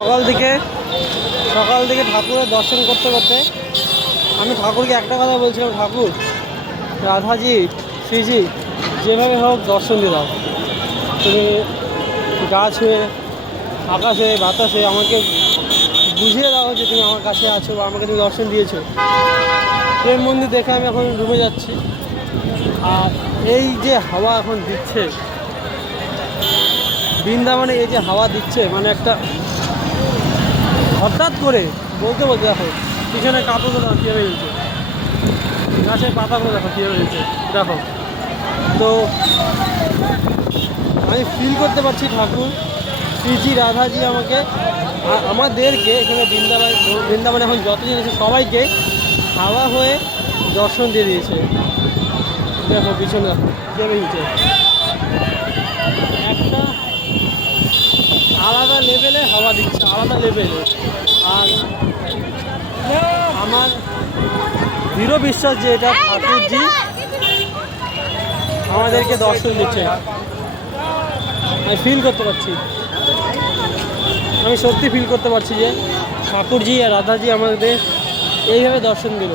সকাল থেকে ঠাকুরের দর্শন করতে করতে আমি ঠাকুরকে একটা কথা বলছিলাম, ঠাকুর রাধাজি শ্রীজি যেভাবে হোক দর্শন দিয়ে দাও। তুমি গাছ হয়ে আকাশ হয়ে বাতাস হয়ে আমাকে বুঝিয়ে দাও যে তুমি আমার কাছে আছো বা আমাকে তুমি দর্শন দিয়েছো। প্রেম মন্দির দেখে আমি এখন রুমে যাচ্ছি। আর এই যে হাওয়া এখন দিচ্ছে বৃন্দাবনে, এই যে হাওয়া দিচ্ছে মানে একটা হঠাৎ করে বলতে বলতে দেখো পিছনে কাপড়গুলো কীভাবে হয়েছে, গাছের পাতাগুলো দেখো কীভাবে হয়েছে দেখো। তো আমি ফিল করতে পারছি ঠাকুর শ্রীজি রাধাজি আমাদেরকে এখানে বৃন্দাবনে এখন যতজন আছে সবাইকে হাওয়া হয়ে দর্শন দিয়ে দিয়েছে। দেখো পিছনে দেখো কীভাবে হয়েছে, একটা আলাদা লেভেলে হাওয়া দিচ্ছে, আলাদা লেভেলে। আর আমার দৃঢ় বিশ্বাস যে এটা ঠাকুরজি আমাদেরকে দর্শন দিচ্ছে। আমি ফিল করতে পারছি, আমি সত্যি ফিল করতে পারছি যে ঠাকুরজি আর রাধাজি আমাদের এইভাবে দর্শন দিল।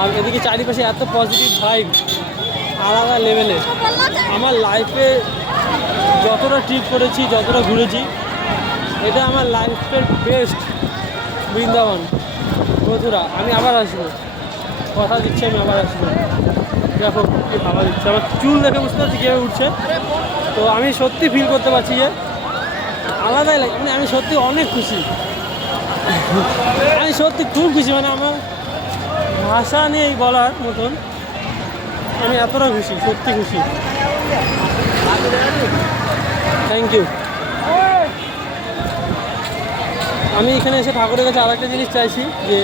আর এদিকে চারিপাশে এত পজিটিভ ভাইব আলাদা লেভেলে। আমার লাইফে যতটা ট্রিপ করেছি, যতটা ঘুরেছি, এটা আমার লাইফের বেস্ট বৃন্দাবন। বন্ধুরা আমি আবার আসবো, কথা দিচ্ছি আমি আবার আসবো। দেখো কি ভাবা দিচ্ছে, আমার চুল দেখে বুঝতে পারছি কীভাবে উঠছে। তো আমি সত্যি ফিল করতে পারছি যে আলাদাই লাগে, মানে আমি সত্যি অনেক খুশি, আমি সত্যি খুব খুশি, মানে আমার ভাষা নেই বলার মতন, আমি এতটা খুশি, সত্যি খুশি। Thank you. আমি এখানে এসে ঠাকুরের কাছে আর একটা জিনিস চাইছি যে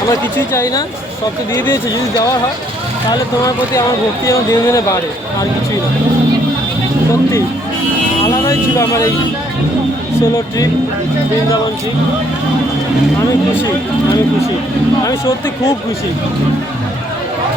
আমার কিছুই চাই না, সবকে দিয়ে দিয়েছে, যদি যাওয়া হয় তাহলে তোমার প্রতি আমার ভক্তি আমার দিনে দিনে বাড়ে, আর কিছুই না। সত্যি আলাদাই ছিল আমার এই সোলো ট্রিপ, বৃন্দাবন ট্রিপ। আমি খুশি, আমি সত্যি খুব খুশি।